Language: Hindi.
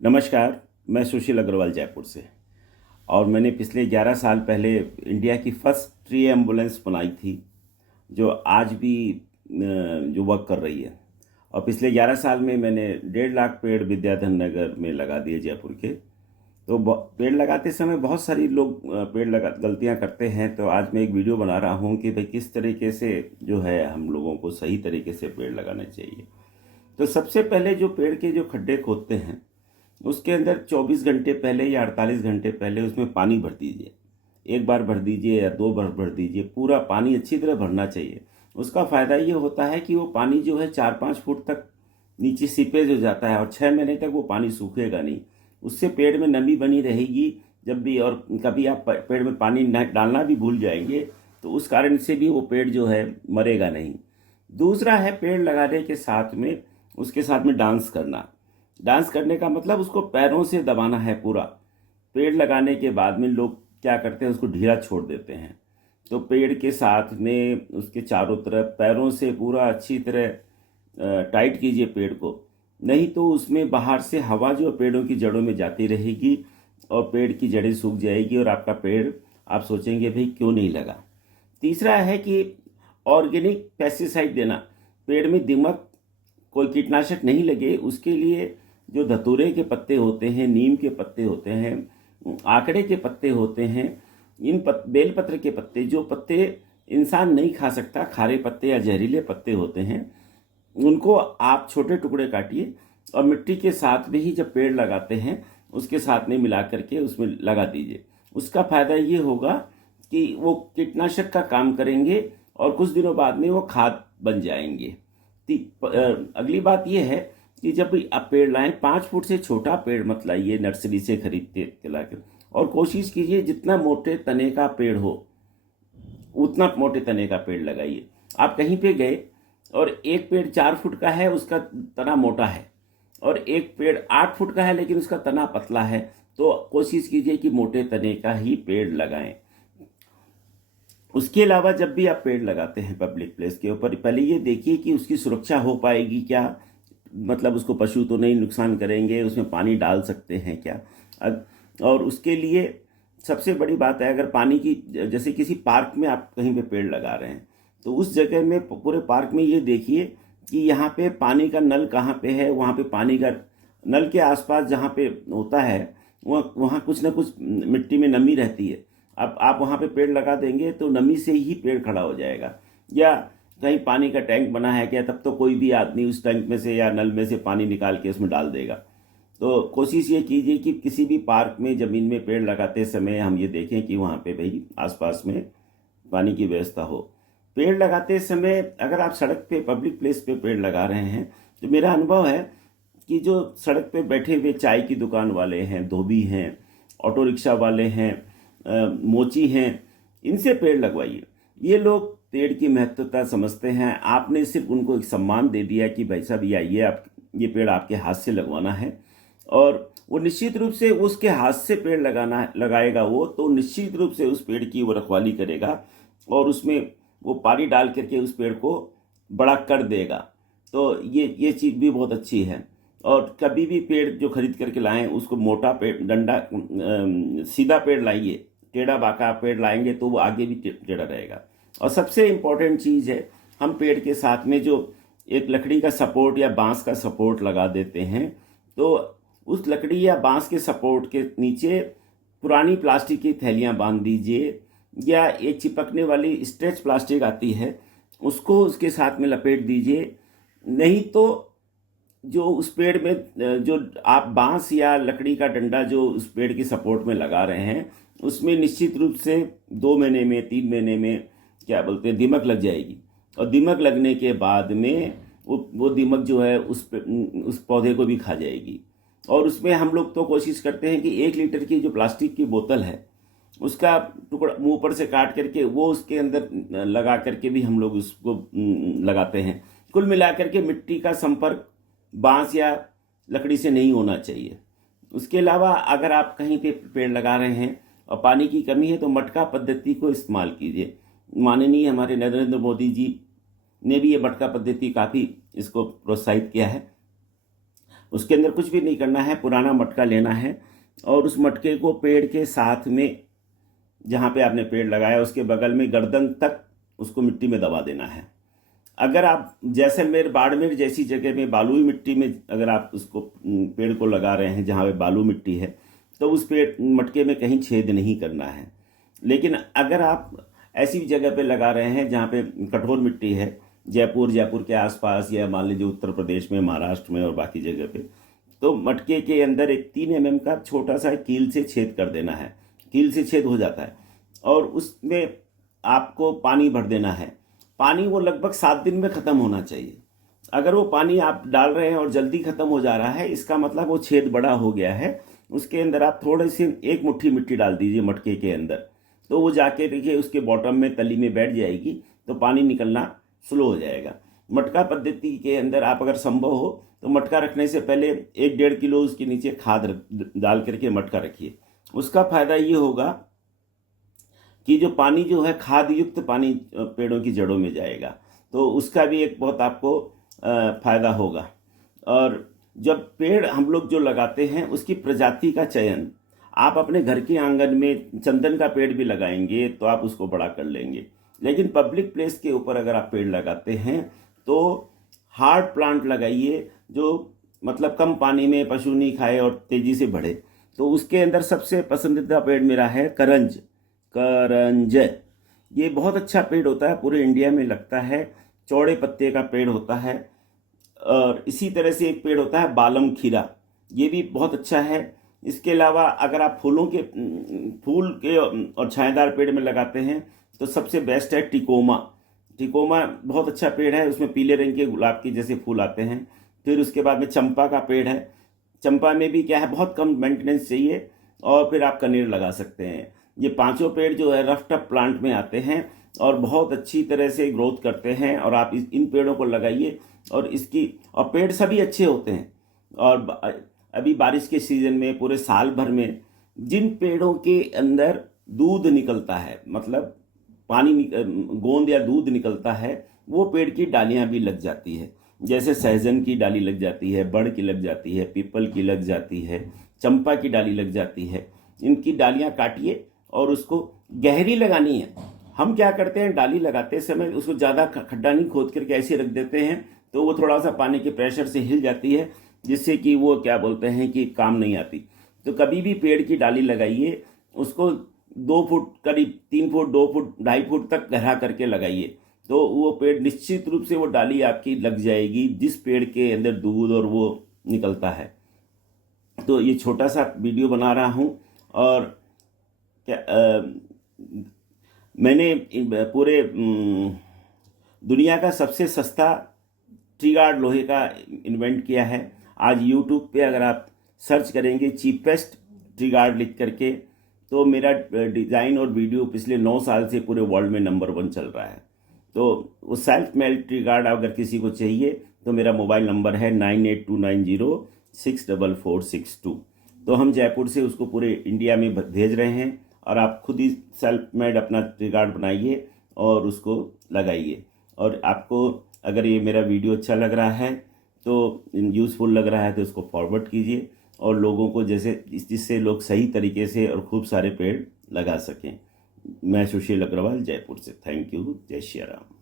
नमस्कार। मैं सुशील अग्रवाल जयपुर से। और मैंने पिछले 11 साल पहले इंडिया की फर्स्ट ट्री एम्बुलेंस बनाई थी, जो आज भी जो वर्क कर रही है। और पिछले 11 साल में मैंने 1.5 लाख पेड़ विद्याधर नगर में लगा दिए, जयपुर के। तो पेड़ लगाते समय बहुत सारी लोग पेड़ लगा गलतियां करते हैं। तो आज मैं एक वीडियो बना रहा हूं कि भाई किस तरीके से जो है हम लोगों को सही तरीके से पेड़ लगाने चाहिए। तो सबसे पहले जो पेड़ के जो खड्डे खोदते हैं, उसके अंदर 24 घंटे पहले या 48 घंटे पहले उसमें पानी भर दीजिए। एक बार भर दीजिए या 2 बार भर दीजिए, पूरा पानी अच्छी तरह भरना चाहिए। उसका फ़ायदा ये होता है कि वो पानी जो है 4-5 फुट तक नीचे सीपेज हो जाता है और 6 महीने तक वो पानी सूखेगा नहीं। उससे पेड़ में नमी बनी रहेगी। जब भी और कभी आप पेड़ में पानी डालना भी भूल जाएंगे तो उस कारण से भी वो पेड़ जो है मरेगा नहीं। दूसरा है, पेड़ लगाने के साथ में उसके साथ में डांस करना। डांस करने का मतलब उसको पैरों से दबाना है पूरा। पेड़ लगाने के बाद में लोग क्या करते हैं, उसको ढीला छोड़ देते हैं। तो पेड़ के साथ में उसके चारों तरफ पैरों से पूरा अच्छी तरह टाइट कीजिए पेड़ को। नहीं तो उसमें बाहर से हवा जो पेड़ों की जड़ों में जाती रहेगी और पेड़ की जड़ें सूख जाएगी और आपका पेड़, आप सोचेंगे भाई क्यों नहीं लगा। तीसरा है कि ऑर्गेनिक पेस्टिसाइड देना। पेड़ में दीमक, कोई कीटनाशक नहीं लगे, उसके लिए जो धतूरे के पत्ते होते हैं, नीम के पत्ते होते हैं, आकड़े के पत्ते होते हैं, बेलपत्र के पत्ते, जो पत्ते इंसान नहीं खा सकता, खारे पत्ते या जहरीले पत्ते होते हैं, उनको आप छोटे टुकड़े काटिए और मिट्टी के साथ में ही जब पेड़ लगाते हैं उसके साथ में मिला करके उसमें लगा दीजिए। उसका फायदा ये होगा कि वो कीटनाशक का काम करेंगे और कुछ दिनों बाद में वो खाद बन जाएंगे। अगली बात यह है कि जब भी आप पेड़ लाएं, 5 फुट से छोटा पेड़ मत लाइए नर्सरी से खरीद के लाकर। और कोशिश कीजिए जितना मोटे तने का पेड़ हो उतना मोटे तने का पेड़ लगाइए। आप कहीं पे गए और एक पेड़ 4 फुट का है, उसका तना मोटा है, और एक पेड़ 8 फुट का है लेकिन उसका तना पतला है, तो कोशिश कीजिए कि मोटे तने का ही पेड़ लगाएं। उसके अलावा जब भी आप पेड़ लगाते हैं पब्लिक प्लेस के ऊपर, पहले ये देखिए कि उसकी सुरक्षा हो पाएगी क्या। मतलब उसको पशु तो नहीं नुकसान करेंगे, उसमें पानी डाल सकते हैं क्या। और उसके लिए सबसे बड़ी बात है, अगर पानी की, जैसे किसी पार्क में आप कहीं पे पेड़ लगा रहे हैं तो उस जगह में, पूरे पार्क में ये देखिए कि यहाँ पे पानी का नल कहाँ पे है। वहाँ पे पानी का नल के आसपास जहाँ पे होता है वहाँ कुछ ना कुछ मिट्टी में नमी रहती है। अब आप वहाँ पे पेड़ लगा देंगे तो नमी से ही पेड़ खड़ा हो जाएगा। या कहीं पानी का टैंक बना है क्या, तब तो कोई भी आदमी उस टैंक में से या नल में से पानी निकाल के उसमें डाल देगा। तो कोशिश ये कीजिए कि किसी भी पार्क में ज़मीन में पेड़ लगाते समय हम ये देखें कि वहाँ पे भाई आसपास में पानी की व्यवस्था हो। पेड़ लगाते समय अगर आप सड़क पे, पब्लिक प्लेस पे पेड़ लगा रहे हैं, तो मेरा अनुभव है कि जो सड़क पे बैठे हुए चाय की दुकान वाले हैं, धोबी हैं, ऑटो रिक्शा वाले हैं, मोची हैं, इनसे पेड़ लगवाइए। ये लोग पेड़ की महत्वता समझते हैं। आपने सिर्फ उनको एक सम्मान दे दिया कि भाई साहब ये आइए, आप ये पेड़ आपके हाथ से लगवाना है, और वो निश्चित रूप से उसके हाथ से पेड़ लगाएगा वो, तो निश्चित रूप से उस पेड़ की वो रखवाली करेगा और उसमें वो पानी डाल करके उस पेड़ को बड़ा कर देगा। तो ये चीज़ भी बहुत अच्छी है। और कभी भी पेड़ जो खरीद करके लाएं, उसको मोटा पेड़, डंडा, सीधा पेड़ लाइए। टेढ़ा बाका पेड़ लाएंगे तो वो आगे भी टेढ़ा रहेगा। और सबसे इम्पोर्टेंट चीज़ है, हम पेड़ के साथ में जो एक लकड़ी का सपोर्ट या बांस का सपोर्ट लगा देते हैं, तो उस लकड़ी या बांस के सपोर्ट के नीचे पुरानी प्लास्टिक की थैलियाँ बांध दीजिए, या एक चिपकने वाली स्ट्रेच प्लास्टिक आती है उसको उसके साथ में लपेट दीजिए। नहीं तो जो उस पेड़ में जो आप बांस या लकड़ी का डंडा जो उस पेड़ की सपोर्ट में लगा रहे हैं, उसमें निश्चित रूप से 2 महीने में, 3 महीने में, क्या बोलते हैं, दीमक लग जाएगी। और दीमक लगने के बाद में वो दीमक जो है उस पौधे को भी खा जाएगी। और उसमें हम लोग तो कोशिश करते हैं कि 1 लीटर की जो प्लास्टिक की बोतल है उसका टुकड़ा मुंह पर से काट करके वो उसके अंदर लगा करके भी हम लोग उसको लगाते हैं। कुल मिलाकर के मिट्टी का संपर्क बांस या लकड़ी से नहीं होना चाहिए। उसके अलावा अगर आप कहीं पे पेड़ लगा रहे हैं और पानी की कमी है तो मटका पद्धति को इस्तेमाल कीजिए। माननीय हमारे नरेंद्र मोदी जी ने भी ये मटका पद्धति काफ़ी इसको प्रोत्साहित किया है। उसके अंदर कुछ भी नहीं करना है, पुराना मटका लेना है और उस मटके को पेड़ के साथ में, जहाँ पे आपने पेड़ लगाया उसके बगल में गर्दन तक उसको मिट्टी में दबा देना है। अगर आप जैसलमेर, बाड़मेर जैसी जगह में बालुई मिट्टी में अगर आप उसको पेड़ को लगा रहे हैं जहाँ पे बालू मिट्टी है, तो उस पेड़ मटके में कहीं छेद नहीं करना है। लेकिन अगर आप ऐसी जगह पे लगा रहे हैं जहाँ पे कठोर मिट्टी है, जयपुर के आसपास, या मान लीजिए उत्तर प्रदेश में, महाराष्ट्र में और बाकी जगह पे, तो मटके के अंदर एक 3 mm का छोटा सा कील से छेद कर देना है। कील से छेद हो जाता है और उसमें आपको पानी भर देना है। पानी वो लगभग 7 दिन में ख़त्म होना चाहिए। अगर वो पानी आप डाल रहे हैं और जल्दी ख़त्म हो जा रहा है, इसका मतलब वो छेद बड़ा हो गया है। उसके अंदर आप थोड़े से 1 मुट्ठी मिट्टी डाल दीजिए मटके के अंदर, तो वो जाके देखिए उसके बॉटम में, तली में बैठ जाएगी, तो पानी निकलना स्लो हो जाएगा। मटका पद्धति के अंदर आप अगर संभव हो तो मटका रखने से पहले 1-1.5 किलो उसके नीचे खाद डाल करके मटका रखिए। उसका फायदा ये होगा कि जो पानी जो है, खाद युक्त पानी पेड़ों की जड़ों में जाएगा, तो उसका भी एक बहुत आपको फायदा होगा। और जब पेड़ हम लोग जो लगाते हैं उसकी प्रजाति का चयन, आप अपने घर के आंगन में चंदन का पेड़ भी लगाएंगे तो आप उसको बड़ा कर लेंगे। लेकिन पब्लिक प्लेस के ऊपर अगर आप पेड़ लगाते हैं तो हार्ड प्लांट लगाइए, जो मतलब कम पानी में पशु नहीं खाए और तेजी से बढ़े। तो उसके अंदर सबसे पसंदीदा पेड़ मेरा है करंज। ये बहुत अच्छा पेड़ होता है, पूरे इंडिया में लगता है, चौड़े पत्ते का पेड़ होता है। और इसी तरह से एक पेड़ होता है बालम खीरा, ये भी बहुत अच्छा है। इसके अलावा अगर आप फूल के और छायादार पेड़ में लगाते हैं तो सबसे बेस्ट है टिकोमा। टिकोमा बहुत अच्छा पेड़ है, उसमें पीले रंग के गुलाब के जैसे फूल आते हैं। फिर उसके बाद में चंपा का पेड़ है। चंपा में भी क्या है, बहुत कम मेंटेनेंस चाहिए। और फिर आप कनेर लगा सकते हैं। ये 5 पेड़ जो है रफ टफ प्लांट में आते हैं और बहुत अच्छी तरह से ग्रोथ करते हैं। और आप इन पेड़ों को लगाइए और पेड़ सभी अच्छे होते हैं। और अभी बारिश के सीजन में पूरे साल भर में जिन पेड़ों के अंदर दूध निकलता है, मतलब गोंद या दूध निकलता है, वो पेड़ की डालियां भी लग जाती है। जैसे सहजन की डाली लग जाती है, बड़ की लग जाती है, पीपल की लग जाती है, चंपा की डाली लग जाती है। इनकी डालियां काटिए और उसको गहरी लगानी है। हम क्या करते हैं, डाली लगाते समय उसको ज़्यादा खड्डा नहीं खोद करके ऐसे रख देते हैं, तो वो थोड़ा सा पानी के प्रेशर से हिल जाती है, जिससे कि वो क्या बोलते हैं कि काम नहीं आती। तो कभी भी पेड़ की डाली लगाइए, उसको 2 फुट, करीब 3 फुट, 2 फुट, 2.5 फुट तक गहरा करके लगाइए, तो वो पेड़ निश्चित रूप से वो डाली आपकी लग जाएगी, जिस पेड़ के अंदर दूध और वो निकलता है। तो ये छोटा सा वीडियो बना रहा हूँ। और क्या मैंने पूरे दुनिया का सबसे सस्ता ट्री गार्ड लोहे का इन्वेंट किया है। आज यूट्यूब पे अगर आप सर्च करेंगे चीपेस्ट ट्री गार्ड लिख करके, तो मेरा डिज़ाइन और वीडियो पिछले 9 साल से पूरे वर्ल्ड में नंबर 1 चल रहा है। तो वो सेल्फ मेड ट्री गार्ड अगर किसी को चाहिए तो मेरा मोबाइल नंबर है 9829064462। तो हम जयपुर से उसको पूरे इंडिया में भेज रहे हैं, और आप खुद ही सेल्फ मेड अपना ट्री गार्ड बनाइए और उसको लगाइए। और आपको अगर ये मेरा वीडियो अच्छा लग रहा है, तो यूज़फुल लग रहा है, तो इसको फॉरवर्ड कीजिए और लोगों को जिससे लोग सही तरीके से और खूब सारे पेड़ लगा सकें। मैं सुशील अग्रवाल, जयपुर से। Thank you. जय श्री राम।